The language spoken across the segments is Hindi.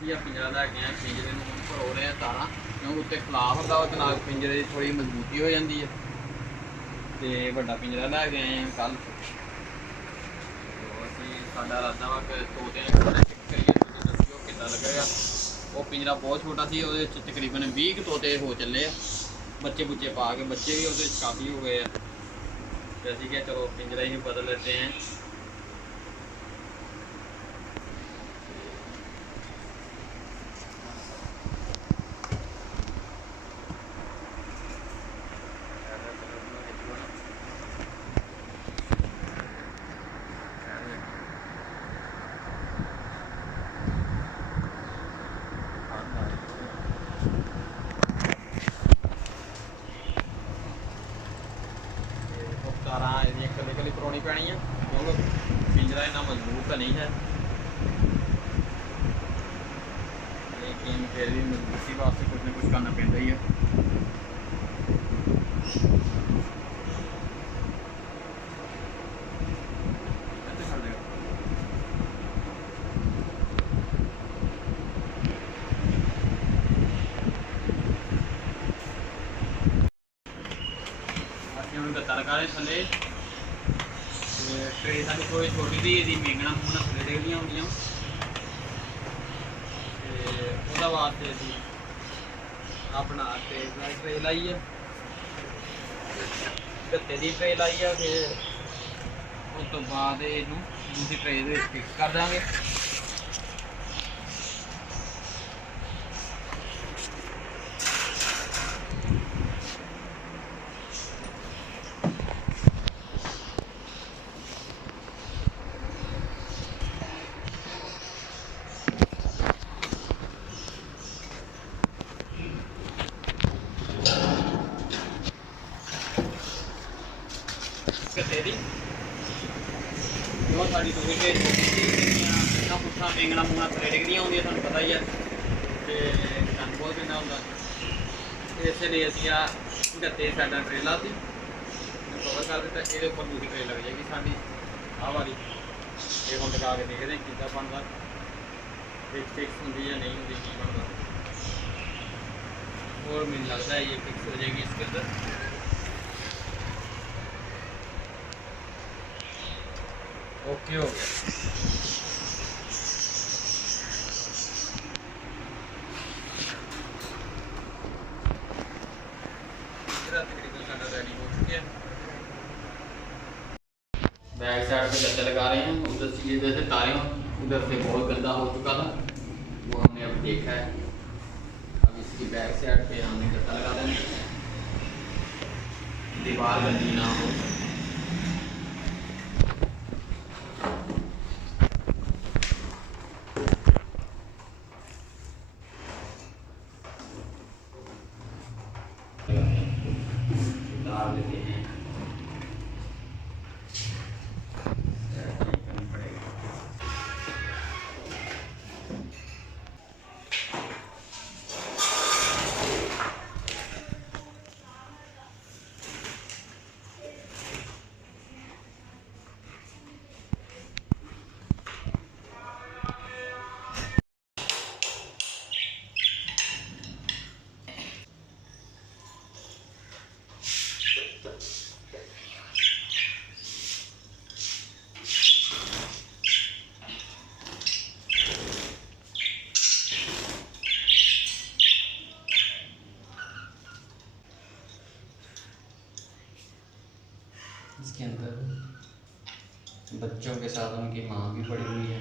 ਅਸੀਂ ਆ ਪਿੰਜਰਾ ਲੈ ਕੇ ਆਏ, ਪਿੰਜਰੇ ਨੂੰ ਹੁਣ ਭਰੋ ਰਹੇ ਆ ਤਾਰਾਂ, ਕਿਉਂਕਿ ਉੱਤੇ ਖਲਾਫ ਹੁੰਦਾ ਉਹਦੇ ਨਾਲ ਪਿੰਜਰੇ ਦੀ ਥੋੜੀ ਮਜ਼ਬੂਤੀ ਹੋ ਜਾਂਦੀ ਹੈ। ਤੇ ਵੱਡਾ ਪਿੰਜਰਾ ਲੈ ਕੇ ਆਏ ਆ ਕੱਲ। ਅਸੀਂ ਸਾਡਾ ਇਰਾਦਾ ਵਾ ਕਿ ਤੋਤੇ ਨੇ ਚੈੱਕ ਕਰੀਏ, ਤੁਸੀਂ ਦੱਸਿਓ ਕਿੱਦਾਂ ਲੱਗੇਗਾ। ਉਹ ਪਿੰਜਰਾ ਬਹੁਤ ਛੋਟਾ ਸੀ, ਉਹਦੇ ਵਿੱਚ ਤਕਰੀਬਨ 20 ਕੁ ਤੋਤੇ ਹੋ ਚੱਲੇ ਆ, ਬੱਚੇ ਬੁੱਚੇ ਪਾ ਕੇ। ਬੱਚੇ ਵੀ ਉਹਦੇ ਵਿੱਚ ਕਾਫੀ ਹੋ ਗਏ ਆ, ਤੇ ਅਸੀਂ ਕਿਹਾ ਚਲੋ ਪਿੰਜਰਾ ਹੀ ਬਦਲ ਲੈते हैं। ਤਾਰਾਂ ਇਹਦੀਆਂ ਇਕੱਲੀ ਇਕੱਲੀ ਪੁਰਾਣੀ ਪੈਣੀ ਆ, ਕਿਉਂਕਿ ਪਿੰਜਰਾ ਇੰਨਾ ਮਜ਼ਬੂਤ ਤਾਂ ਨਹੀਂ ਹੈ, ਲੇਕਿਨ ਫਿਰ ਵੀ ਮਜ਼ਬੂਤੀ ਵਾਸਤੇ ਕੁਝ ਨਾ ਕੁਝ ਕਰਨਾ ਪੈਂਦਾ ਹੀ ਆ। ਅਸੀਂ ਹੁਣ ਗੱਤਾ ਲਗਾ ਰਹੇ ਥੱਲੇ, ਟਰੇ ਸਾਡੀ ਥੋੜੀ ਛੋਟੀ ਦੀ, ਇਹਦੀ ਮੇਂਗਣਾ ਮੂੰਗਣਾ ਥੱਲੇ ਡਿੱਗਦੀਆਂ ਹੁੰਦੀਆਂ, ਤੇ ਉਹਦਾ ਵਾਸਤੇ ਅਸੀਂ ਆਪਣਾ ਟਰੇ ਲਾਈ ਆ, ਗੱਤੇ ਦੀ ਟਰੇ ਲਾਈ ਆ। ਫਿਰ ਉਸ ਤੋਂ ਬਾਅਦ ਇਹਨੂੰ ਦੂਸਰੀ ਟਰੇ ਦੇ ਵਿੱਚ ਫਿਕਸ ਕਰ ਦਾਂਗੇ। ਗੱਤੇ ਦੀ ਜੋ ਸਾਡੀ ਦੂਸਰੀ ਟਰੇ ਇਹਨਾਂ ਪੁੱਠਾਂ ਮੇਂਗਣਾ ਮੂੰਗਣਾ ਥੱਲੇ ਡਿੱਗਦੀਆਂ ਹੁੰਦੀਆਂ, ਤੁਹਾਨੂੰ ਪਤਾ ਹੀ ਹੈ, ਤੇ ਗੰਦ ਬਹੁਤ ਪੈਂਦਾ ਹੁੰਦਾ। ਇਸੇ ਲਈ ਅਸੀਂ ਆ ਗੱਤੇ ਸਾਡਾ ਟਰੇ ਲਾ ਸੀ, ਕਵਰ ਕਰ ਦਿੱਤਾ। ਇਹਦੇ ਉੱਪਰ ਦੂਸਰੀ ਟਰੇ ਲੱਗ ਜਾਏਗੀ ਸਾਡੀ ਆਹ ਵਾਲੀ। ਇਹ ਹੁਣ ਲਗਾ ਕੇ ਦੇਖਦੇ ਹਾਂ ਕਿੱਦਾਂ ਬਣਦਾ, ਫਿਕਸ ਹੁੰਦੀ ਜਾਂ ਨਹੀਂ ਹੁੰਦੀ, ਕੀ ਬਣਦਾ। और मुझे लगता है ये फिक्स हो जाएगी इसके अंदर। ओके हो गया। तकरीबन सारा रेडी हो चुके हैं। बैक साइड पे गत्ते लगा रहे हैं, उधर से इधर से तारे उधर से बहुत गंदा हो चुका था, वो हमने अब देखा है। अब इसकी बैक साइड पे हमने गत्ता लगा देना, दीवार गंदी ना हो। डाल देते हैं, इसके अंदर बच्चों के साथ उनकी माँ भी पड़ी हुई है।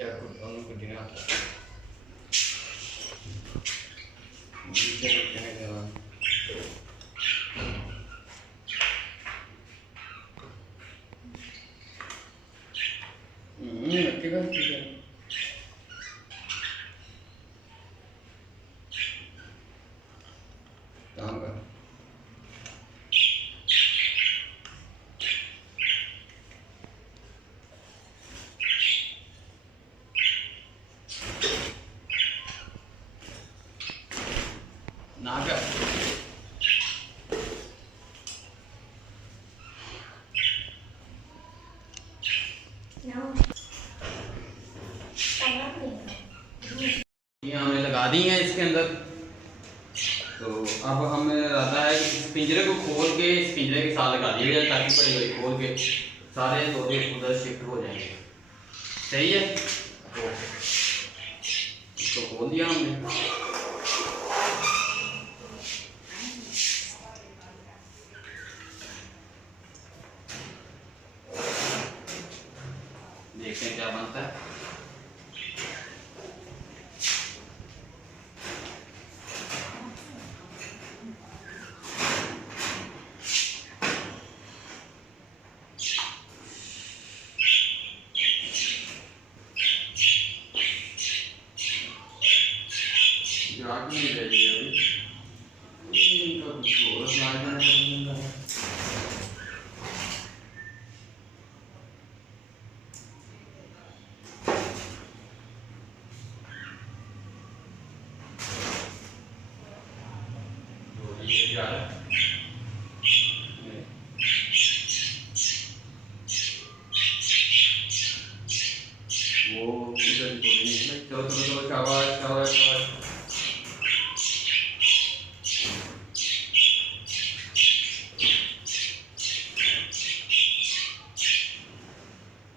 क्या दोनों को देना क्या रखेगा ठीक है। काम कर ना कर ये हमने लगा दी है इसके अंदर। तो अब हमें इरादा है कि इस पिंजरे को खोल के इस पिंजरे के साथ लगा दिया जाए ताकि बड़ी बड़ी खोल के सारे तोते उधर शिफ्ट हो जाएंगे। सही है, तो इसको खोल दिया हमने। देखते हैं क्या बनता है। जाग नहीं रही है अभी, इनका कुछ और जागना है। वो उधर बोलने चलो चलो चलो शाबाश शाबाश शाबाश।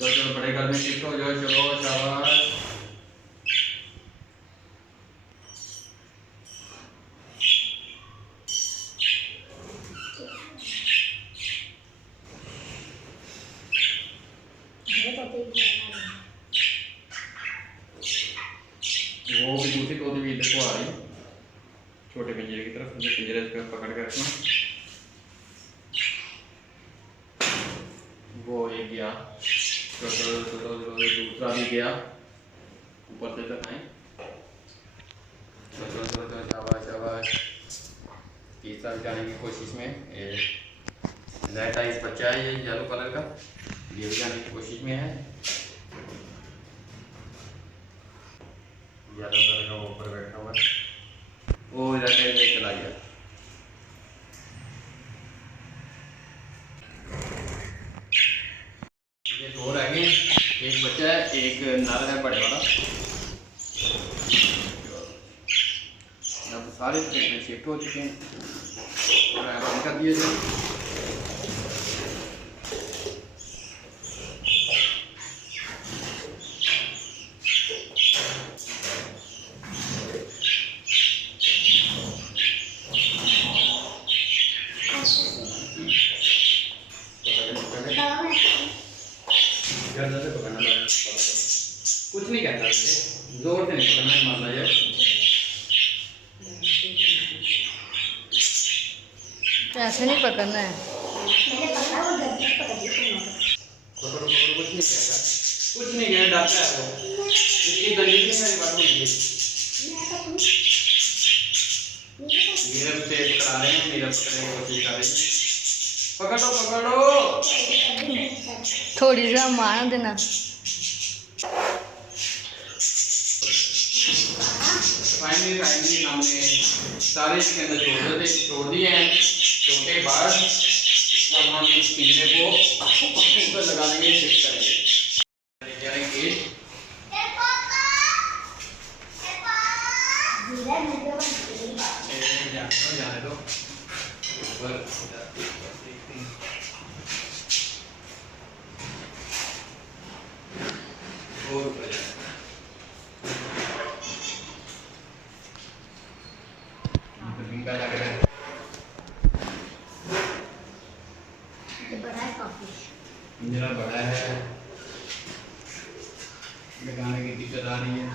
चलो चलो बड़े घर में शिफ्ट हो जाओ, चलो शाबाश। वो भी दूसरी तोते भी इधर को आ रही छोटे पिंजरे की तरफ। मुझे पिंजरे इस पर पकड़ के रखना। वो एक गया, दूसरा भी गया ऊपर से तक आए। शाबाश शाबाश। तीसरा जाने की कोशिश में रेड आइस बच्चा है, ये येलो कलर का, ये भी जाने की कोशिश में है। येलो कलर का ऊपर बैठा हुआ है, वो रेड आइस चला गया। ये दो रह गए, एक बच्चा है, एक नर है बड़े वाला। अब सारे शिफ्ट हो चुके हैं, बंद कर दिए थे। कुछ नहीं कहता, जोर से नहीं पकड़ना, मारना है। ऐसे नहीं पकड़ना है। पकड़ो पकड़ो, कुछ नहीं कहता, कुछ नहीं कहता, डरता है वो। इसकी दलील नहीं मेरी बात होगी। मेरे से पकड़ा रहे हैं, मेरा पकड़ने की कोशिश कर रहे हैं। पकड़ो पकड़ो, थोड़ी सा मार देना। फाइनली हमने सारे इसके अंदर छोड़ दिए हैं। छोटे बाद अब हम इस पिंजरे को ऊपर लगा देंगे, शिफ्ट करेंगे। जाने दो ऊपर। और ऊपर लग रहा है। पिंजरा बड़ा है, लगाने की दिक्कत आ रही है।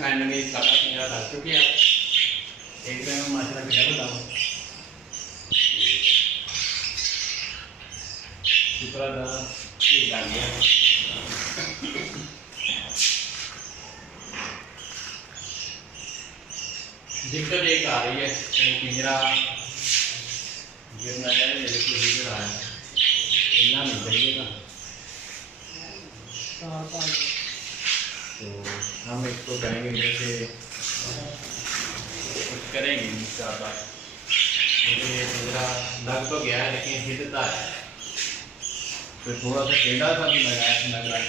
फाइनली सारा पिंजरा ढक चुके हैं। एक तो मैं माशा पिंजरा बताऊँ दूसरा डाल गया। दिक्कत एक आ रही है पिंजरा गिरना है, मेरे को दिख रहा है इतना नहीं चाहिए ना। तो हम इसको करेंगे जैसे कुछ करेंगे इंशाअल्लाह। मुझे ये पिंजरा लग तो गया है लेकिन हिलता है, तो थोड़ा सा टेढ़ा सा भी लग रहा है।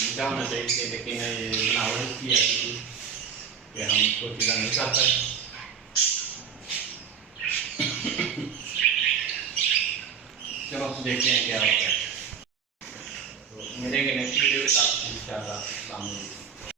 नीचा होना चाहिए लेकिन ये बनावट इसकी ऐसी थी कि हम इसको सीधा नहीं कर पाए। चलो देखते हैं क्या होता है। तो मिलेंगे नेक्स्ट वीडियो के साथ इंशाअल्लाह।